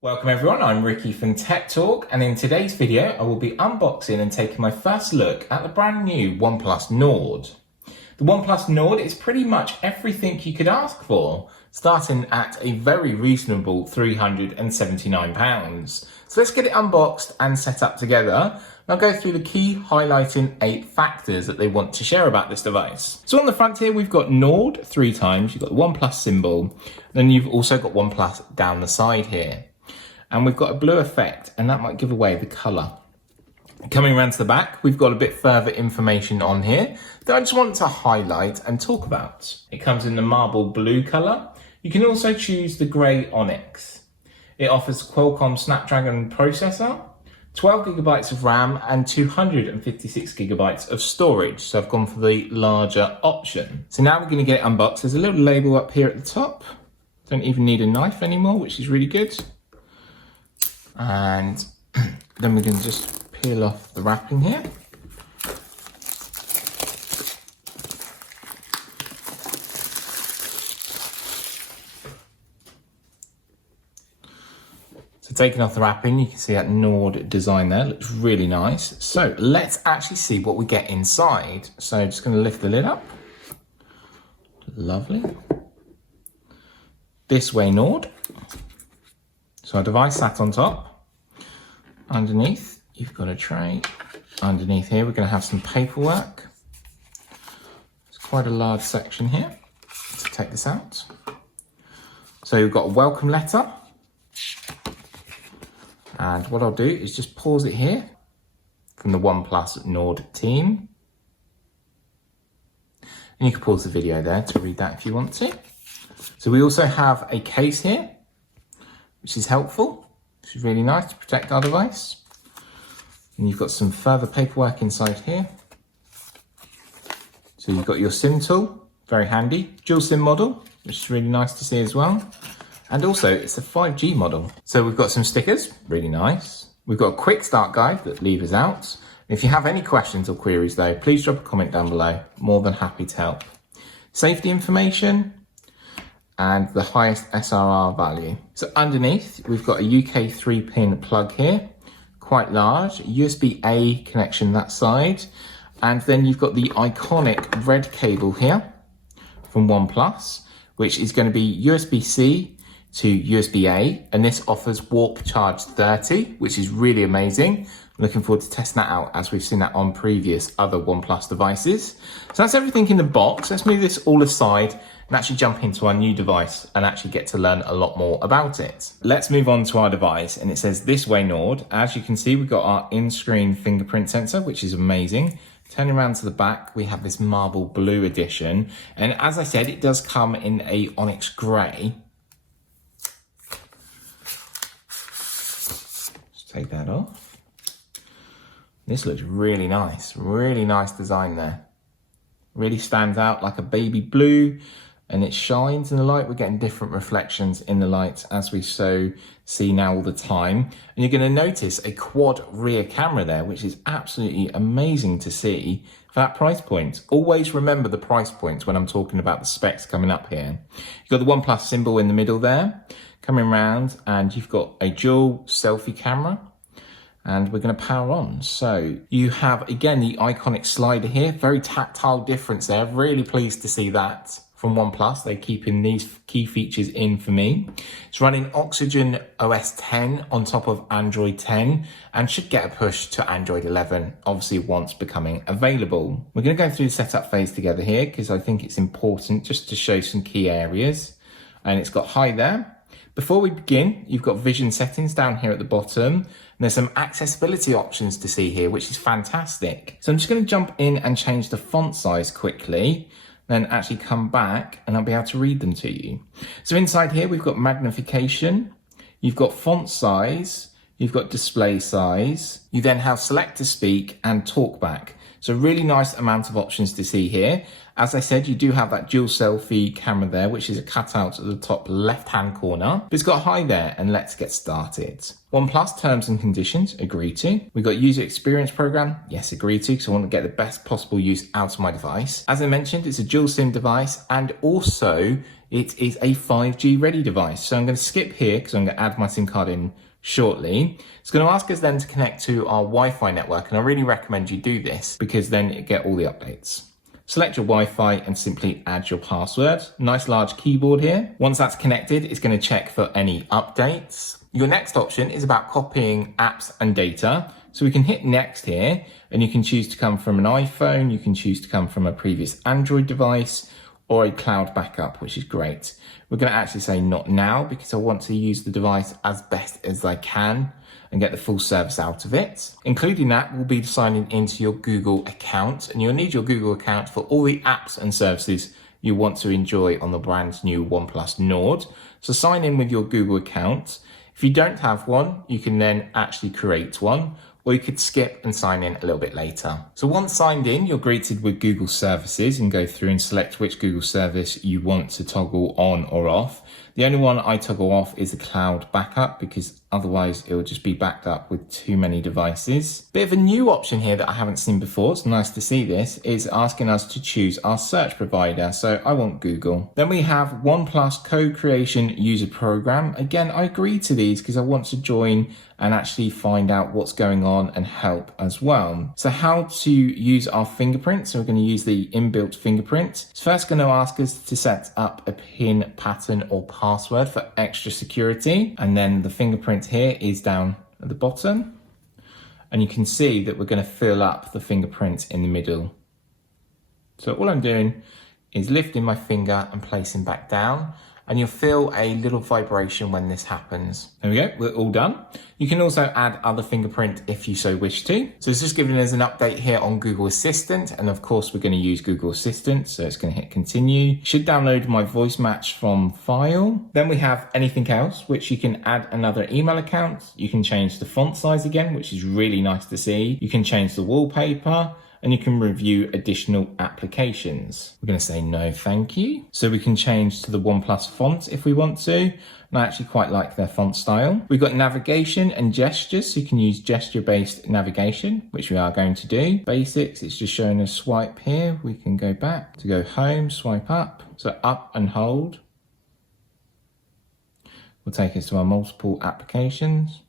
Welcome everyone, I'm Ricky from TechTalk, and in today's video I will be unboxing and taking my first look at the brand new OnePlus Nord. The OnePlus Nord is pretty much everything you could ask for, starting at a very reasonable £379. So let's get it unboxed and set up together. I'll go through the key highlighting 8 factors that they want to share about this device. So on the front here we've got Nord 3 times, you've got the OnePlus symbol, then you've also got OnePlus down the side here. And we've got a blue effect, and that might give away the colour. Coming around to the back, we've got a bit further information on here that I just want to highlight and talk about. It comes in the marble blue colour. You can also choose the grey onyx. It offers Qualcomm Snapdragon processor, 12GB of RAM and 256GB of storage. So I've gone for the larger option. So now we're going to get it unboxed. There's a little label up here at the top. Don't even need a knife anymore, which is really good. And then we can just peel off the wrapping here. So taking off the wrapping, you can see that Nord design there, looks really nice. So let's actually see what we get inside. So just going to lift the lid up. Lovely. This way Nord. So our device sat on top. Underneath, you've got a tray. Underneath here, we're going to have some paperwork. It's quite a large section here. Let's take this out. So we've got a welcome letter. And what I'll do is just pause it here from the OnePlus Nord team. And you can pause the video there to read that if you want to. So we also have a case here, which is helpful. Which is really nice to protect our device. And you've got some further paperwork inside here. So you've got your SIM tool, very handy. Dual SIM model, which is really nice to see as well. And also it's a 5G model. So we've got some stickers, really nice. We've got a quick start guide that levers out. If you have any questions or queries though, please drop a comment down below. More than happy to help. Safety information, and the highest SRR value. So underneath, we've got a UK 3-pin plug here, quite large, USB-A connection that side, and then you've got the iconic red cable here from OnePlus, which is going to be USB-C to USB-A, and this offers Warp Charge 30, which is really amazing. I'm looking forward to testing that out as we've seen that on previous other OnePlus devices. So that's everything in the box. Let's move this all aside and actually jump into our new device and actually get to learn a lot more about it. Let's move on to our device, and it says this way Nord. As you can see, we've got our in-screen fingerprint sensor, which is amazing. Turning around to the back, we have this marble blue edition. And as I said, it does come in a onyx gray. Just take that off. This looks really nice design there. Really stands out like a baby blue. And it shines in the light. We're getting different reflections in the light as we so see now all the time. And you're going to notice a quad rear camera there, which is absolutely amazing to see for that price point. Always remember the price points when I'm talking about the specs coming up here. You've got the OnePlus symbol in the middle there, coming around, and you've got a dual selfie camera. And we're going to power on. So you have, again, the iconic slider here. Very tactile difference there. Really pleased to see that from OnePlus. They're keeping these key features in for me. It's running Oxygen OS 10 on top of Android 10 and should get a push to Android 11, obviously once becoming available. We're going to go through the setup phase together here because I think it's important just to show some key areas. And it's got high there. Before we begin, you've got vision settings down here at the bottom. And there's some accessibility options to see here, which is fantastic. So I'm just going to jump in and change the font size quickly, then actually come back and I'll be able to read them to you. So inside here, we've got magnification, you've got font size, you've got display size, you then have select to speak and talk back. So really nice amount of options to see here. As I said, you do have that dual selfie camera there, which is a cutout at the top left-hand corner. But it's got high there, and let's get started. OnePlus terms and conditions, agree to. We've got user experience program, yes, agree to, because I want to get the best possible use out of my device. As I mentioned, it's a dual SIM device, and also it is a 5G ready device. So I'm going to skip here because I'm going to add my SIM card in shortly. It's going to ask us then to connect to our Wi-Fi network, and I really recommend you do this because then you get all the updates. Select your Wi-Fi and simply add your password. Nice large keyboard here. Once that's connected, it's going to check for any updates. Your next option is about copying apps and data. So we can hit next here, and you can choose to come from an iPhone, you can choose to come from a previous Android device or a cloud backup, which is great. We're going to actually say not now because I want to use the device as best as I can and get the full service out of it. Including that will be signing into your Google account, and you'll need your Google account for all the apps and services you want to enjoy on the brand new OnePlus Nord. So sign in with your Google account. If you don't have one, you can then actually create one, or you could skip and sign in a little bit later. So once signed in, you're greeted with Google services and go through and select which Google service you want to toggle on or off. The only one I toggle off is the cloud backup because otherwise it will just be backed up with too many devices. Bit of a new option here that I haven't seen before, it's nice to see this, is asking us to choose our search provider. So I want Google. Then we have OnePlus Co-Creation User Program. Again, I agree to these because I want to join and actually find out what's going on and help as well. So how to use our fingerprint. So we're going to use the inbuilt fingerprint. It's first going to ask us to set up a PIN pattern or password for extra security. And then the fingerprint here is down at the bottom. And you can see that we're going to fill up the fingerprint in the middle. So all I'm doing is lifting my finger and placing back down. And you'll feel a little vibration when this happens. There we go, we're all done. You can also add other fingerprint if you so wish to. So it's just giving us an update here on Google Assistant. And of course, we're going to use Google Assistant. So it's going to hit continue. Should download my voice match from file. Then we have anything else, which you can add another email account. You can change the font size again, which is really nice to see. You can change the wallpaper, and you can review additional applications. We're going to say no thank you. So we can change to the OnePlus font if we want to. And I actually quite like their font style. We've got navigation and gestures, so you can use gesture-based navigation, which we are going to do. Basics, it's just showing a swipe here. We can go back to go home, swipe up. So up and hold will take us to our multiple applications.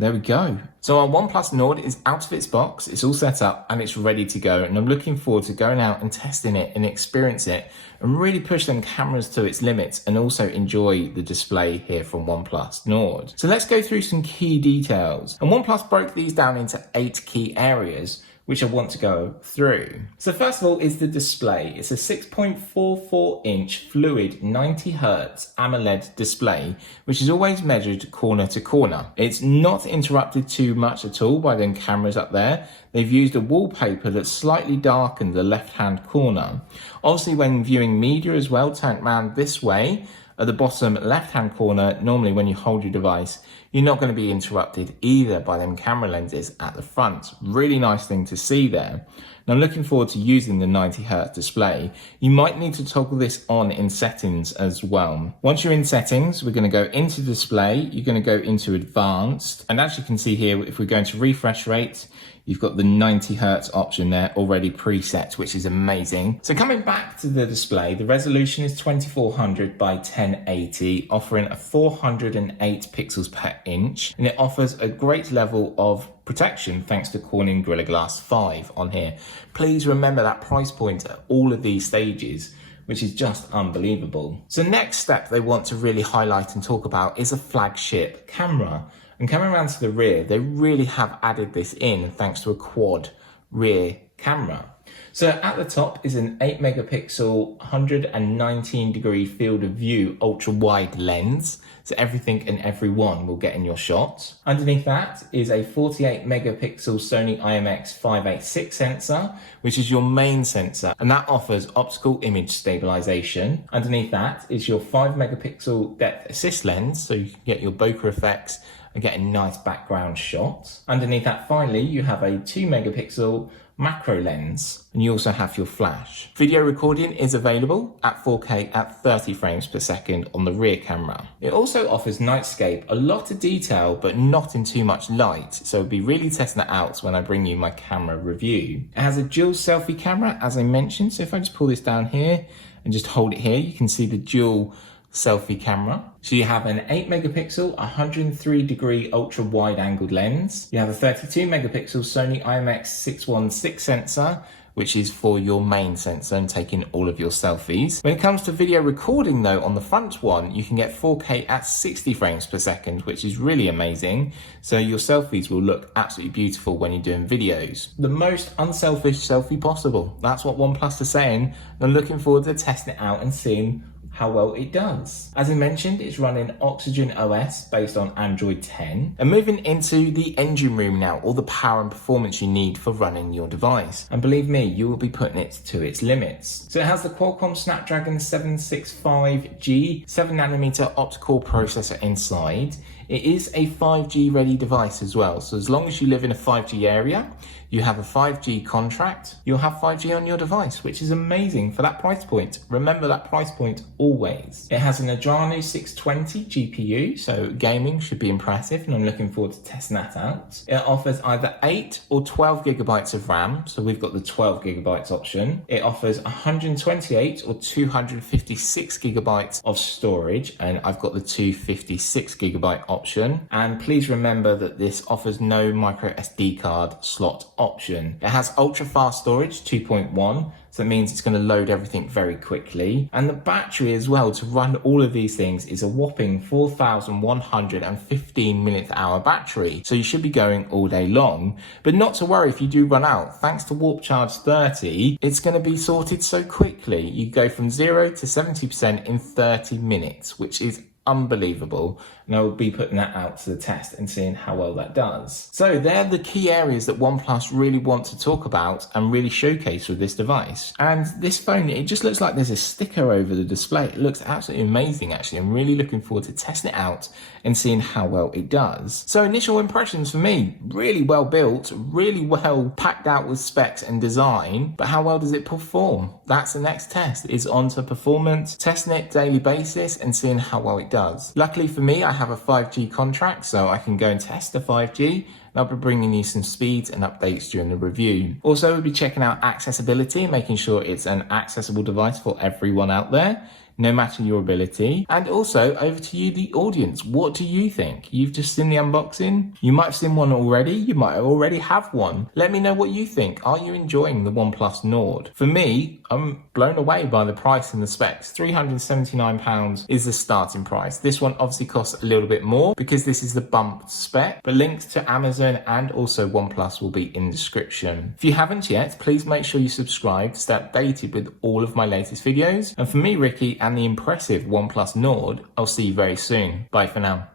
There we go. So our OnePlus Nord is out of its box, it's all set up and it's ready to go. And I'm looking forward to going out and testing it and experience it and really push them cameras to its limits and also enjoy the display here from OnePlus Nord. So let's go through some key details. And OnePlus broke these down into 8 key areas, which I want to go through. So first of all is the display. It's a 6.44 inch fluid 90 Hz AMOLED display, which is always measured corner to corner. It's not interrupted too much at all by them cameras up there. They've used a wallpaper that's slightly darkened the left-hand corner. Obviously when viewing media as well, turn it around this way, at the bottom left-hand corner, normally when you hold your device, you're not going to be interrupted either by them camera lenses at the front. Really nice thing to see there. Now I'm looking forward to using the 90 Hz display. You might need to toggle this on in settings as well. Once you're in settings, we're going to go into display, you're going to go into advanced, and as you can see here, if we're going to refresh rate, you've got the 90 Hz option there already preset, which is amazing. So coming back to the display, the resolution is 2400 by 1080, offering a 408 pixels per inch, and it offers a great level of protection thanks to Corning Gorilla Glass 5 on here. Please remember that price point at all of these stages, which is just unbelievable. So next step they want to really highlight and talk about is a flagship camera. And coming around to the rear, they really have added this in thanks to a quad rear camera. So at the top is an 8 megapixel, 119 degree field of view ultra wide lens. So everything and everyone will get in your shot. Underneath that is a 48 megapixel Sony IMX586 sensor, which is your main sensor, and that offers optical image stabilization. Underneath that is your 5 megapixel depth assist lens, so you can get your bokeh effects and get a nice background shot. Underneath that, finally, you have a 2 megapixel macro lens, and you also have your flash. Video recording is available at 4K at 30 frames per second on the rear camera. It also offers nightscape, a lot of detail, but not in too much light, so I'll be really testing that out when I bring you my camera review. It has a dual selfie camera, as I mentioned, so if I just pull this down here, and just hold it here, you can see the dual selfie camera. So you have an 8 megapixel, 103 degree ultra wide angled lens. You have a 32 megapixel Sony IMX616 sensor, which is for your main sensor and taking all of your selfies. When it comes to video recording though, on the front one, you can get 4K at 60 frames per second, which is really amazing. So your selfies will look absolutely beautiful when you're doing videos. The most unselfish selfie possible. That's what OnePlus is saying. And I'm looking forward to testing it out and seeing how well it does. As I mentioned, it's running Oxygen OS based on Android 10. And moving into the engine room now, all the power and performance you need for running your device. And believe me, you will be putting it to its limits. So it has the Qualcomm Snapdragon 765G 7nm optical processor inside. It is a 5G ready device as well. So as long as you live in a 5G area, you have a 5G contract, you'll have 5G on your device, which is amazing for that price point. Remember that price point always. It has an Adreno 620 GPU, so gaming should be impressive, and I'm looking forward to testing that out. It offers either 8 or 12 gigabytes of RAM, so we've got the 12 gigabytes option. It offers 128 or 256 gigabytes of storage, and I've got the 256 gigabyte option. And please remember that this offers no micro SD card slot option. It has ultra fast storage 2.1, so that means it's going to load everything very quickly. And the battery as well to run all of these things is a whopping 4,115 mAh battery. So you should be going all day long, but not to worry if you do run out. Thanks to Warp Charge 30, it's going to be sorted so quickly. You go from 0 to 70% in 30 minutes, which is unbelievable. And I will be putting that out to the test and seeing how well that does. So they're the key areas that OnePlus really want to talk about and really showcase with this device. And this phone, it just looks like there's a sticker over the display. It looks absolutely amazing actually. I'm really looking forward to testing it out and seeing how well it does. So initial impressions for me, really well built, really well packed out with specs and design, but how well does it perform? That's the next test, is onto performance, testing it daily basis and seeing how well it does. Luckily for me, I have a 5G contract, so I can go and test the 5G, and I'll be bringing you some speeds and updates during the review. Also, we'll be checking out accessibility, making sure it's an accessible device for everyone out there, no matter your ability. And also, over to you, the audience. What do you think? You've just seen the unboxing. You might have seen one already. You might already have one. Let me know what you think. Are you enjoying the OnePlus Nord? For me, I'm blown away by the price and the specs. £379 is the starting price. This one obviously costs a little bit more because this is the bumped spec, but links to Amazon and also OnePlus will be in the description. If you haven't yet, please make sure you subscribe to stay updated with all of my latest videos. And for me, Ricky, and the impressive OnePlus Nord, I'll see you very soon. Bye for now.